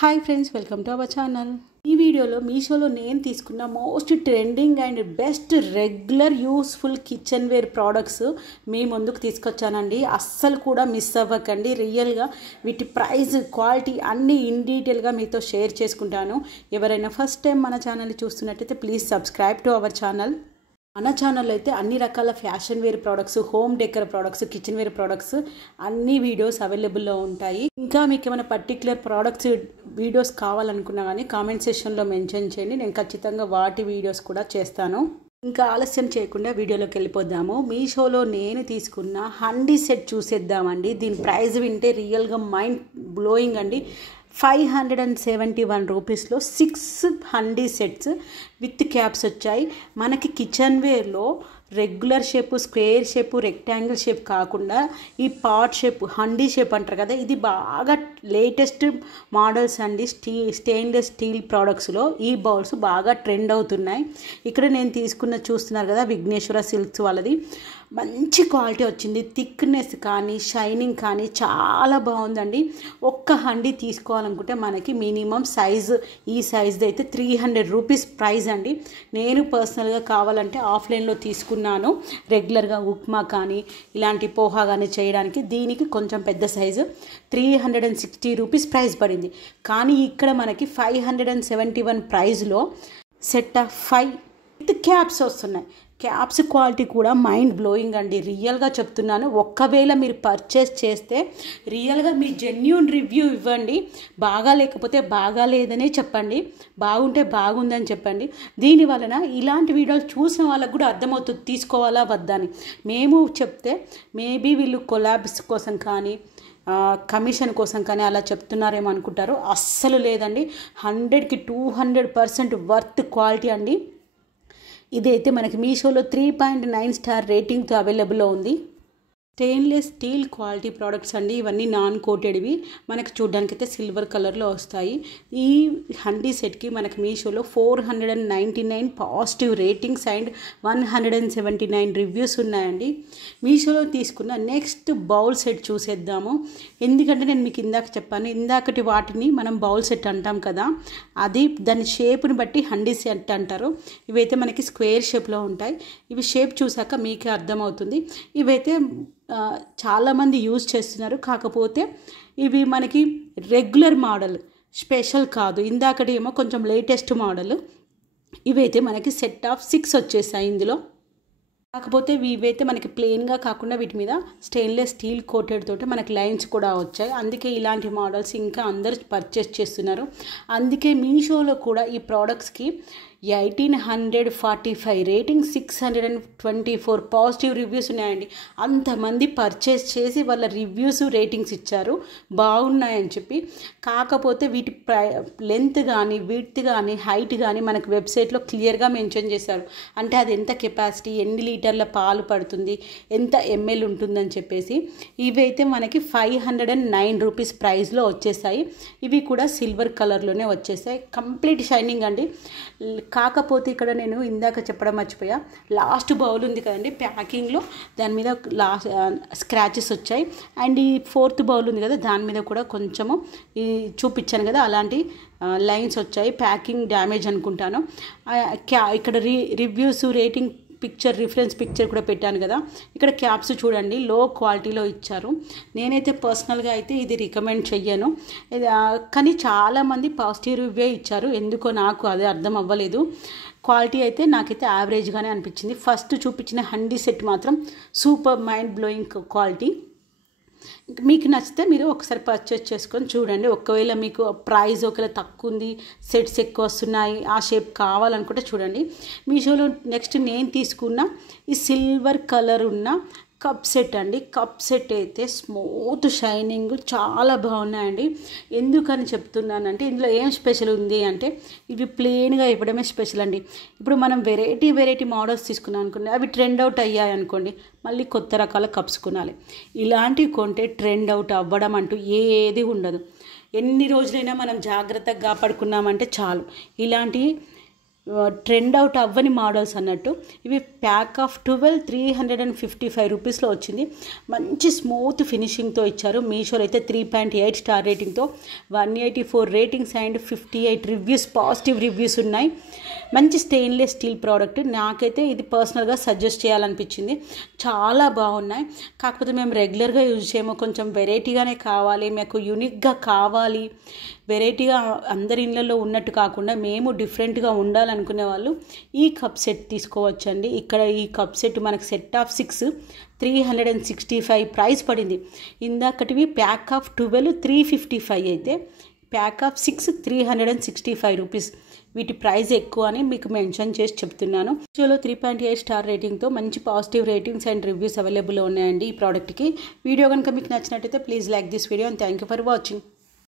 Hi friends, welcome to our channel. ఈ వీడియోలో మీషోలో నేను తీసుకున్న most trending and best regular useful kitchen wear products మీ ముందుకు తీసుకొచ్చానండి. అస్సలు కూడా మిస్ అవ్వకండి. రియల్గా వీటి ప్రైస్, క్వాలిటీ అన్నీ ఇన్ డీటెయిల్గా మీతో షేర్ చేసుకుంటాను. ఎవరైనా ఫస్ట్ టైం మన ఛానల్ని చూస్తున్నట్టయితే please subscribe to our channel. మన ఛానల్లో అయితే అన్ని రకాల fashion wear products, home decor products, kitchen wear products అన్ని వీడియోస్ అవైలబుల్లో ఉంటాయి. ఇంకా మీకు ఏమైనా పర్టికులర్ ప్రోడక్ట్స్ వీడియోస్ కావాలనుకున్నా కానీ కామెంట్ సెక్షన్లో మెన్షన్ చేయండి. నేను ఖచ్చితంగా వాటి వీడియోస్ కూడా చేస్తాను. ఇంకా ఆలస్యం చేయకుండా వీడియోలోకి వెళ్ళిపోద్దాము. మీషోలో నేను తీసుకున్న హండీ సెట్ చూసేద్దామండి. దీని ప్రైస్ వింటే రియల్గా మైండ్ బ్లోయింగ్ అండి. 571 రూపీస్లో 6 హండీ సెట్స్ విత్ క్యాప్స్ వచ్చాయి. మనకి కిచెన్ వేర్లో regular shape, square shape, rectangle shape కాకుండా ఈ పాట్ షేప్, హండీ షేప్ అంటారు కదా, ఇది బాగా లేటెస్ట్ మోడల్స్ అండి. స్టెయిన్లెస్ స్టీల్ ప్రోడక్ట్స్లో ఈ బౌల్స్ బాగా ట్రెండ్ అవుతున్నాయి. ఇక్కడ నేను చూస్తున్నారు కదా, విఘ్నేశ్వర సిల్క్స్ వాళ్ళది మంచి క్వాలిటీ వచ్చింది. థిక్నెస్ కానీ షైనింగ్ కానీ చాలా బాగుందండి. ఒక్క హండీ తీసుకోవాలనుకుంటే మనకి మినిమం సైజు, ఈ సైజ్ది అయితే 300 రూపీస్ ప్రైస్ అండి. నేను పర్సనల్గా కావాలంటే ఆఫ్లైన్లో తీసుకున్నాను. రెగ్యులర్గా ఉప్మా కానీ ఇలాంటి పోహా కానీ చేయడానికి దీనికి కొంచెం పెద్ద సైజు 360 రూపీస్ ప్రైస్ పడింది. కానీ ఇక్కడ మనకి 571 ప్రైస్లో సెట్ ఆఫ్ 5 విత్ క్యాప్స్ వస్తున్నాయి. క్యాప్స్ క్వాలిటీ కూడా మైండ్ బ్లోయింగ్ అండి. రియల్గా చెప్తున్నాను. ఒక్కవేళ మీరు పర్చేస్ చేస్తే రియల్గా మీ జెన్యూన్ రివ్యూ ఇవ్వండి. బాగా లేకపోతే బాగాలేదనే చెప్పండి, బాగుంటే బాగుందని చెప్పండి. దీని వలన ఇలాంటి వీడియోలు చూసిన వాళ్ళకు కూడా అర్థమవుతుంది తీసుకోవాలా వద్దా అని. మేము చెప్తే మేబీ వీళ్ళు కొలాబ్స్ కోసం కానీ కమిషన్ కోసం కానీ అలా చెప్తున్నారేమో అనుకుంటారు. అస్సలు లేదండి. 100కి 200% వర్త్ క్వాలిటీ అండి. ఇదైతే మనకి మీషోలో 3.9 స్టార్ రేటింగ్తో అవైలబుల్లో ఉంది. స్టెయిన్లెస్ స్టీల్ క్వాలిటీ ప్రోడక్ట్స్ అండి. ఇవన్నీ నాన్ కోటెడ్వి. మనకి చూడడానికి అయితే సిల్వర్ కలర్లో వస్తాయి. ఈ హండీ సెట్కి మనకి మీషోలో 499 పాజిటివ్ రేటింగ్స్ అండ్ 179 రివ్యూస్ ఉన్నాయండి. మీషోలో తీసుకున్న నెక్స్ట్ బౌల్ సెట్ చూసేద్దాము. ఎందుకంటే నేను మీకు ఇందాక చెప్పాను, ఇందాకటి వాటిని మనం బౌల్ సెట్ అంటాం కదా, అది దాని షేప్ని బట్టి హండీ సెట్ అంటారు. ఇవైతే మనకి స్క్వేర్ షేప్లో ఉంటాయి. ఇవి షేప్ చూసాక మీకే అర్థమవుతుంది. ఇవైతే చాలామంది యూజ్ చేస్తున్నారు. కాకపోతే ఇవి మనకి రెగ్యులర్ మోడల్, స్పెషల్ కాదు. ఇందాకటి ఏమో కొంచెం లేటెస్ట్ మోడల్. ఇవైతే మనకి సెట్ ఆఫ్ 6 వచ్చేసాయి ఇందులో. కాకపోతే ఇవైతే మనకి ప్లెయిన్గా కాకుండా వీటి మీద స్టెయిన్లెస్ స్టీల్ కోటెడ్ తోటి మనకి లైన్స్ కూడా వచ్చాయి. అందుకే ఇలాంటి మోడల్స్ ఇంకా అందరు పర్చేస్ చేస్తున్నారు. అందుకే మీషోలో కూడా ఈ ప్రోడక్ట్స్కి 1845 రేటింగ్, 624 పాజిటివ్ రివ్యూస్ ఉన్నాయండి. అంతమంది పర్చేస్ చేసి వాళ్ళ రివ్యూస్, రేటింగ్స్ ఇచ్చారు బాగున్నాయని చెప్పి. కాకపోతే వీటి లెంత్ కానీ, విడ్త్ కానీ, హైట్ కానీ మనకు వెబ్సైట్లో క్లియర్గా మెన్షన్ చేశారు. అంటే అది ఎంత కెపాసిటీ, ఎన్ని లీటర్ల పాలు పడుతుంది, ఎంత ఎంఎల్ ఉంటుందని చెప్పేసి. ఇవైతే మనకి 509 రూపీస్ ప్రైస్లో వచ్చేసాయి. ఇవి కూడా సిల్వర్ కలర్లోనే వచ్చేసాయి. కంప్లీట్ షైనింగ్ అండి. కాకపోతే ఇక్కడ నేను ఇందాక చెప్పడం మర్చిపోయా, లాస్ట్ బౌల్ ఉంది కదండి ప్యాకింగ్లో, దాని మీద స్క్రాచెస్ వచ్చాయి. అండ్ ఈ 4th బౌల్ ఉంది కదా, దాని మీద కూడా కొంచెము ఈ చూపించాను కదా, అలాంటి లైన్స్ వచ్చాయి. ప్యాకింగ్ డ్యామేజ్ అనుకుంటాను. ఇక్కడ reviews, rating picture, reference picture కూడా పెట్టాను కదా. ఇక్కడ క్యాప్స్ చూడండి, లో క్వాలిటీలో ఇచ్చారు. నేనైతే పర్సనల్గా అయితే ఇది రికమెండ్ చెయ్యను. కానీ చాలామంది పాజిటివ్ రివ్యూ ఇచ్చారు. ఎందుకో నాకు అది అర్థం అవ్వలేదు. క్వాలిటీ అయితే నాకైతే యావరేజ్గానే అనిపించింది. ఫస్ట్ చూపించిన హండీ సెట్ మాత్రం సూపర్ మైండ్ బ్లోయింగ్ క్వాలిటీ. మీకు నచ్చితే మీరు ఒకసారి పర్చేస్ చేసుకొని చూడండి. ఒకవేళ మీకు ప్రైస్ ఒకవేళ తక్కువ ఉంది, సెట్స్ ఎక్కువ వస్తున్నాయి, ఆ షేప్ కావాలనుకుంటే చూడండి. మీషోలో నెక్స్ట్ నేను తీసుకున్న ఈ సిల్వర్ కలర్ ఉన్న కప్ సెట్ అండి. కప్ సెట్ అయితే స్మూత్ షైనింగ్ చాలా బాగున్నాయండి. ఎందుకని చెప్తున్నానంటే ఇందులో ఏం స్పెషల్ ఉంది అంటే, ఇవి ప్లెయిన్గా ఇవ్వడమే స్పెషల్ అండి. ఇప్పుడు మనం వెరైటీ మోడల్స్ తీసుకున్నాం అనుకోండి, అవి ట్రెండ్ అవుట్ అయ్యాయి అనుకోండి, మళ్ళీ కొత్త రకాల కప్స్ కొనాలి. ఇలాంటివి కొంటే ట్రెండ్ అవుట్ అవ్వడం అంటూ ఏది ఉండదు. ఎన్ని రోజులైనా మనం జాగ్రత్తగా కాపాడుకున్నామంటే చాలు. ఇలాంటి ట్రెండ్ అవుట్ అవ్వని మోడల్స్ అన్నట్టు. ఇవి ప్యాక్ ఆఫ్ 12 355 రూపీస్లో వచ్చింది. మంచి స్మూత్ ఫినిషింగ్తో ఇచ్చారు. మీషోలో అయితే 3.8 స్టార్ రేటింగ్తో 184 ratings and 58 reviews, positive reviews ఉన్నాయి. మంచి స్టెయిన్లెస్ స్టీల్ ప్రోడక్ట్. నాకైతే ఇది పర్సనల్గా సజెస్ట్ చేయాలనిపించింది. చాలా బాగున్నాయి. కాకపోతే మేము రెగ్యులర్గా యూజ్ చేయము, కొంచెం వెరైటీగానే కావాలి, మాకు యూనిక్గా కావాలి, వెరైటీగా అందరి ఇళ్ళల్లో ఉన్నట్టు కాకుండా మేము డిఫరెంట్గా ఉండాలనుకునే వాళ్ళు ఈ కప్ సెట్ తీసుకోవచ్చండి. ఇక్కడ ఈ కప్ సెట్ మనకు సెట్ ఆఫ్ 6 365 ప్రైస్ పడింది. ఇందాకటివి ప్యాక్ ఆఫ్ 12 355 అయితే ప్యాక్ ఆఫ్ 6 365 రూపీస్. వీటి ప్రైస్ ఎక్కువ అని మీకు మెన్షన్ చేసి చెప్తున్నాను. మీషోలో 3.8 స్టార్ రేటింగ్తో మంచి పాజిటివ్ రేటింగ్స్ అండ్ రివ్యూస్ అవైలబుల్లో ఉన్నాయండి ఈ ప్రోడక్ట్కి. వీడియో కనుక మీకు నచ్చినట్టయితే please like this video and thank you for watching.